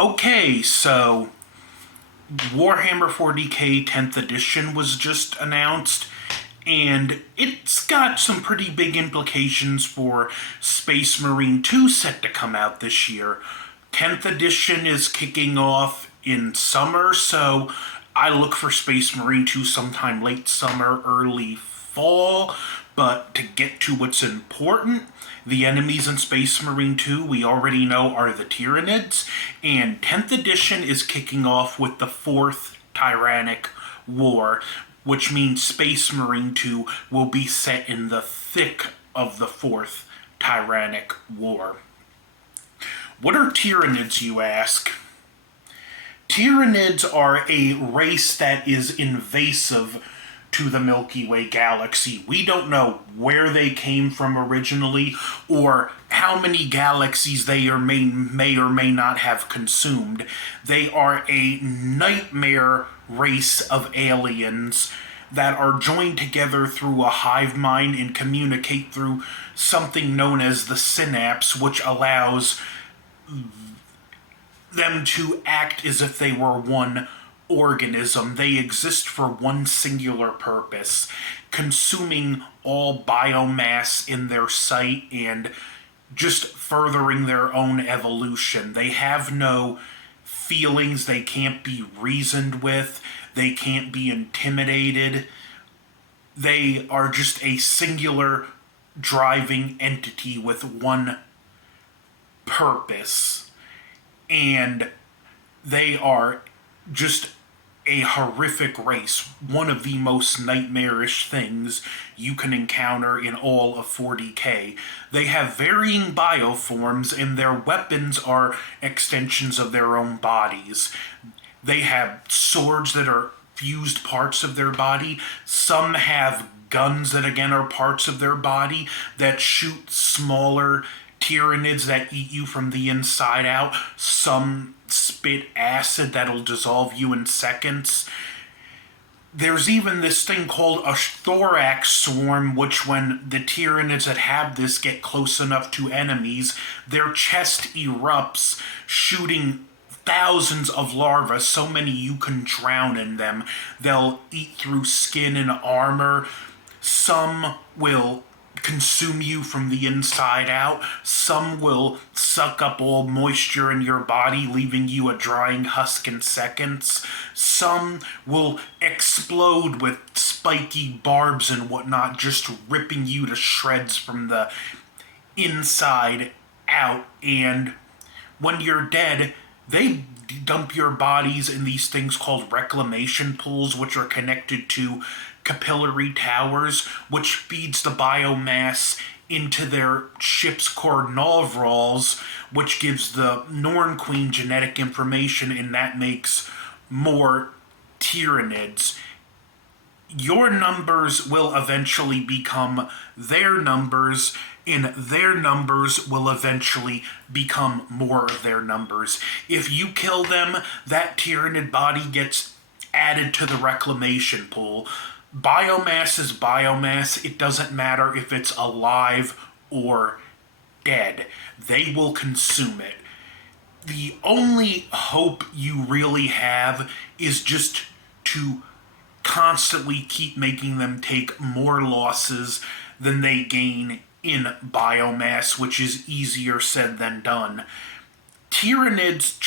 Okay, so Warhammer 40k 10th edition was just announced, and it's got some pretty big implications for Space Marine 2 set to come out this year. 10th edition is kicking off in summer, so I look for Space Marine 2 sometime late summer, early fall. But to get to what's important, the enemies in Space Marine 2 we already know are the Tyranids, and 10th edition is kicking off with the 4th Tyrannic War, which means Space Marine 2 will be set in the thick of the 4th Tyrannic War. What are Tyranids, you ask? Tyranids are a race that is invasive to the Milky Way galaxy. We don't know where they came from originally or how many galaxies they may or may not have consumed. They are a nightmare race of aliens that are joined together through a hive mind and communicate through something known as the synapse, which allows them to act as if they were one organism. They exist for one singular purpose, consuming all biomass in their sight and just furthering their own evolution. They have no feelings, they can't be reasoned with, they can't be intimidated. They are just a singular driving entity with one purpose. And they are just a horrific race, one of the most nightmarish things you can encounter in all of 40k. They have varying bioforms, and their weapons are extensions of their own bodies. They have swords that are fused parts of their body. Some have guns that again are parts of their body that shoot smaller Tyranids that eat you from the inside out. Some spit acid that'll dissolve you in seconds. There's even this thing called a thorax swarm, which when the Tyranids that have this get close enough to enemies, their chest erupts, shooting thousands of larvae, so many you can drown in them. They'll eat through skin and armor. Some will consume you from the inside out. Some will suck up all moisture in your body, leaving you a drying husk in seconds. Some will explode with spiky barbs and whatnot, just ripping you to shreds from the inside out. And when you're dead, they dump your bodies in these things called reclamation pools, which are connected to capillary towers, which feeds the biomass into their ship's core novrals, which gives the Norn Queen genetic information, and that makes more Tyranids. Your numbers will eventually become their numbers, and their numbers will eventually become more of their numbers. If you kill them, that Tyranid body gets added to the reclamation pool. Biomass is biomass. It doesn't matter if it's alive or dead. They will consume it. The only hope you really have is just to constantly keep making them take more losses than they gain in biomass, which is easier said than done. Tyranids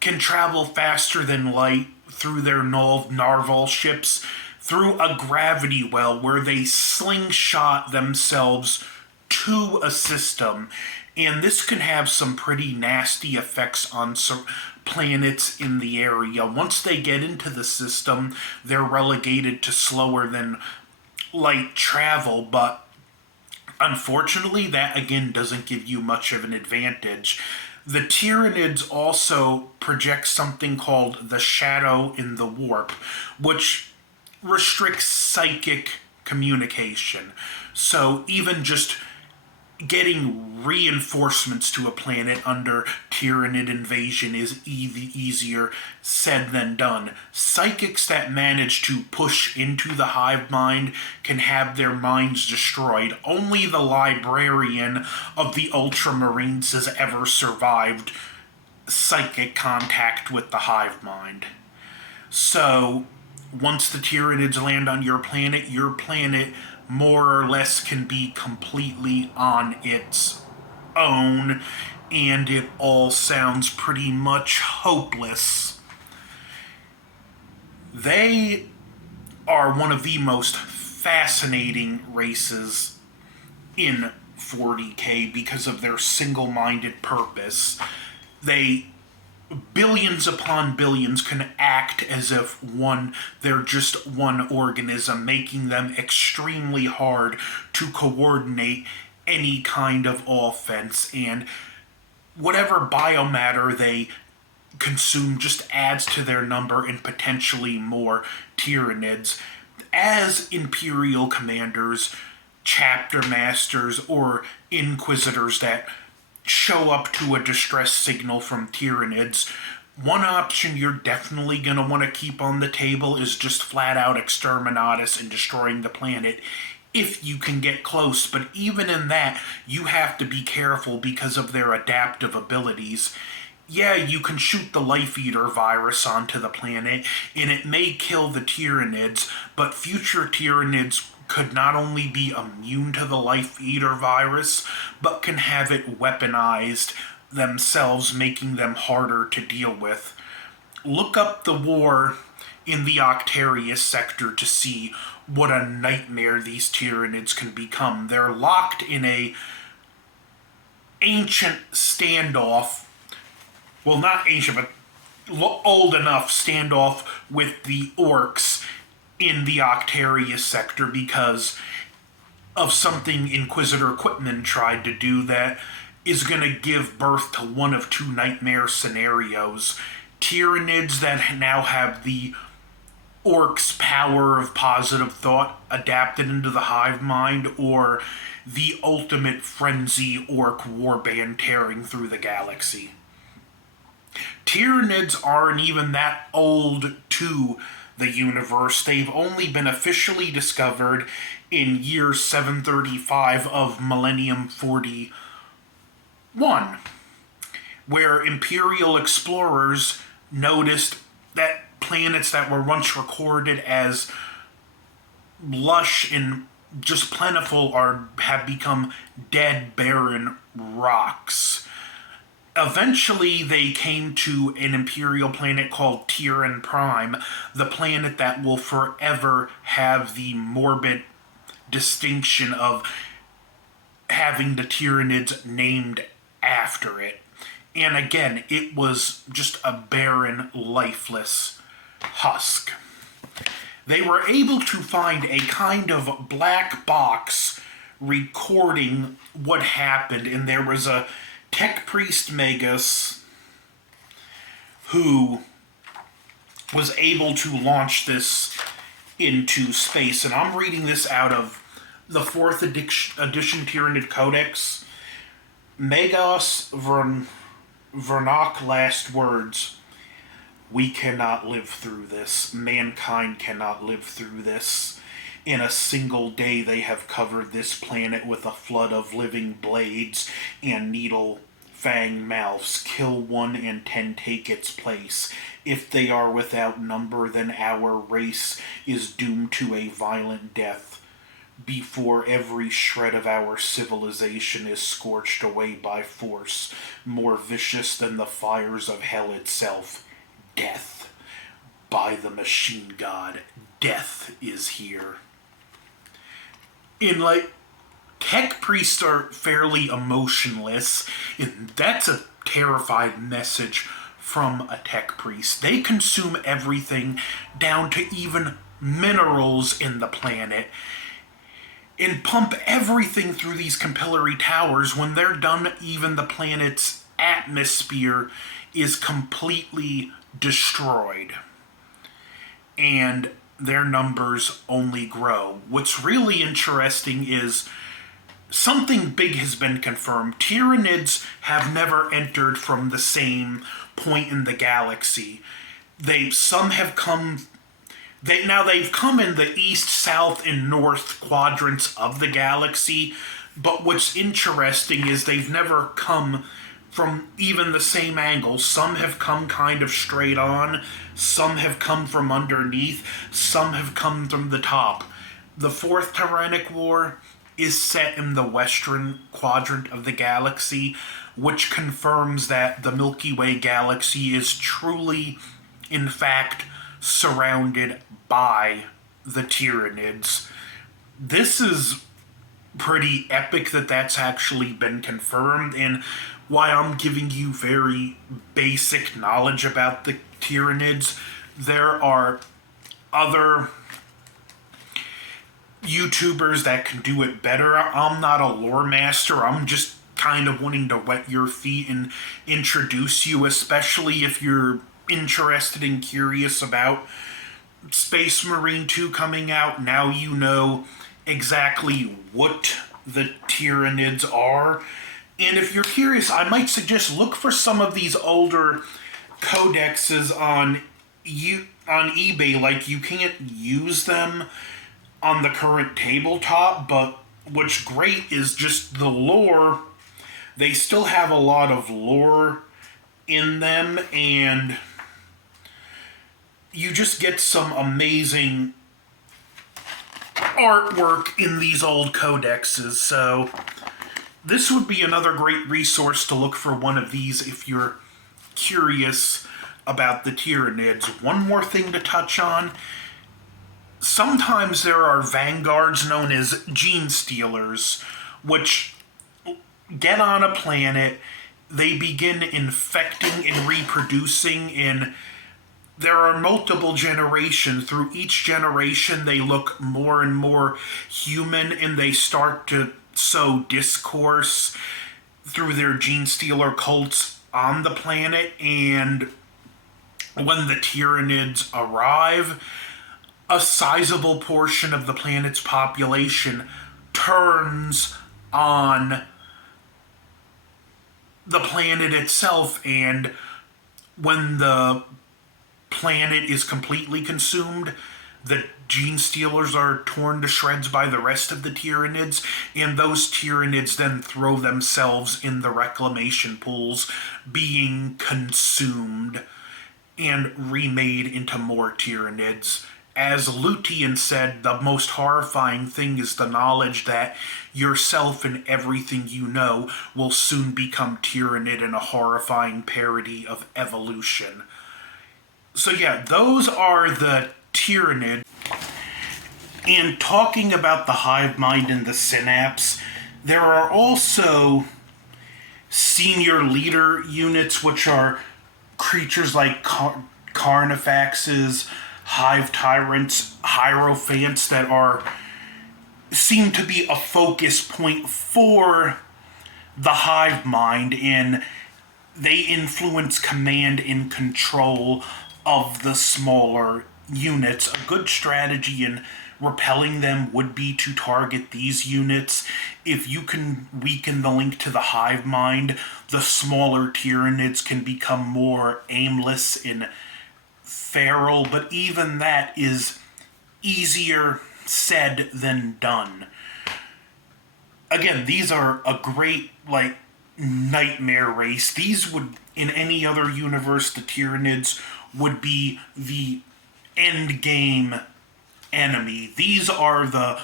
can travel faster than light through their narval ships through a gravity well where they slingshot themselves to a system, and this can have some pretty nasty effects on planets in the area. Once they get into the system, they're relegated to slower than light travel, but unfortunately that again doesn't give you much of an advantage. The Tyranids also project something called the Shadow in the Warp, which restricts psychic communication. So even just getting reinforcements to a planet under Tyranid invasion is easier said than done. Psychics that manage to push into the hive mind can have their minds destroyed. Only the librarian of the Ultramarines has ever survived psychic contact with the hive mind. So, once the Tyranids land on your planet more or less can be completely on its own, and it all sounds pretty much hopeless. They are one of the most fascinating races in 40K because of their single minded purpose. They billions upon billions can act as if they're just one organism, making them extremely hard to coordinate any kind of offense, and whatever biomatter they consume just adds to their number and potentially more Tyranids. As Imperial commanders, chapter masters, or inquisitors that show up to a distress signal from Tyranids, one option you're definitely going to want to keep on the table is just flat out exterminatus and destroying the planet if you can get close. But even in that, you have to be careful because of their adaptive abilities. Yeah, you can shoot the Life Eater virus onto the planet, and it may kill the Tyranids, but future Tyranids could not only be immune to the Life Eater virus, but can have it weaponized themselves, making them harder to deal with. Look up the war in the Octarius sector to see what a nightmare these Tyranids can become. They're locked in a ancient standoff. Well, not ancient, but old enough standoff with the orcs in the Octarius sector because of something Inquisitor Quitman tried to do that is going to give birth to one of two nightmare scenarios. Tyranids that now have the orcs' power of positive thought adapted into the hive mind, or the ultimate frenzy orc warband tearing through the galaxy. Tyranids aren't even that old to the universe. They've only been officially discovered in year 735 of Millennium 41, where Imperial explorers noticed that planets that were once recorded as lush and just plentiful have become dead, barren rocks. Eventually, they came to an Imperial planet called Tyran Prime, the planet that will forever have the morbid distinction of having the Tyranids named after it. And again, it was just a barren, lifeless husk. They were able to find a kind of black box recording what happened, and there was a tech priest Magus who was able to launch this into space. And I'm reading this out of the 4th edition Tyranid Codex. Magus Vernok last words. We cannot live through this. Mankind cannot live through this. In a single day, they have covered this planet with a flood of living blades and needle-fang mouths. Kill one and 10 take its place. If they are without number, then our race is doomed to a violent death before every shred of our civilization is scorched away by force, more vicious than the fires of hell itself. Death. By the machine god, death is here. Tech priests are fairly emotionless, and that's a terrified message from a tech priest. They consume everything, down to even minerals in the planet, and pump everything through these capillary towers. When they're done, even the planet's atmosphere is completely destroyed. And their numbers only grow. What's really interesting is something big has been confirmed. Tyranids have never entered from the same point in the galaxy. They've come in the east, south, and north quadrants of the galaxy, but what's interesting is they've never come from even the same angle. Some have come kind of straight on, some have come from underneath, some have come from the top. The Fourth Tyrannic War is set in the western quadrant of the galaxy, which confirms that the Milky Way galaxy is truly, in fact, surrounded by the Tyranids. This is pretty epic that that's actually been confirmed, and why I'm giving you very basic knowledge about the Tyranids. There are other YouTubers that can do it better. I'm not a lore master. I'm just kind of wanting to wet your feet and introduce you, especially if you're interested and curious about Space Marine 2 coming out. Now you know exactly what the Tyranids are. And if you're curious, I might suggest look for some of these older codexes on eBay. Like, you can't use them on the current tabletop, but what's great is just the lore. They still have a lot of lore in them, and you just get some amazing artwork in these old codexes. So this would be another great resource to look for one of these if you're curious about the Tyranids. One more thing to touch on. Sometimes there are vanguards known as gene stealers, which get on a planet, they begin infecting and reproducing, and there are multiple generations. Through each generation, they look more and more human, and they start to sow discourse through their gene stealer cults on the planet. And when the Tyranids arrive, a sizable portion of the planet's population turns on the planet itself, and when the planet is completely consumed, the gene stealers are torn to shreds by the rest of the Tyranids, and those Tyranids then throw themselves in the reclamation pools, being consumed and remade into more Tyranids. As Luthien said, the most horrifying thing is the knowledge that yourself and everything you know will soon become Tyranid in a horrifying parody of evolution. So yeah, those are the Tyranids. And talking about the hive mind and the synapse, there are also senior leader units, which are creatures like Carnifexes, hive tyrants, hierophants that seem to be a focus point for the hive mind, and they influence command and control of the smaller units. A good strategy in repelling them would be to target these units. If you can weaken the link to the hive mind, the smaller Tyranids can become more aimless and feral, but even that is easier said than done. Again, these are a great, nightmare race. These would, in any other universe, the Tyranids would be the end game enemy. These are the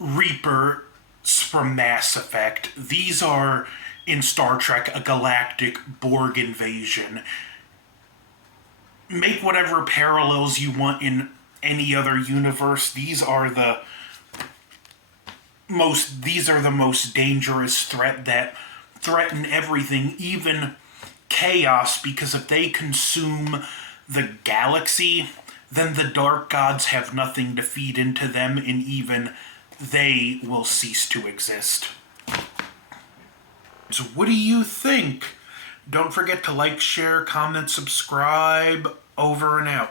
Reapers from Mass Effect. These are, in Star Trek, a galactic Borg invasion. Make whatever parallels you want in any other universe. These are the most dangerous threat that threaten everything, even chaos, because if they consume the galaxy, then the dark gods have nothing to feed into them, and even they will cease to exist. So what do you think? Don't forget to like, share, comment, subscribe. Over and out.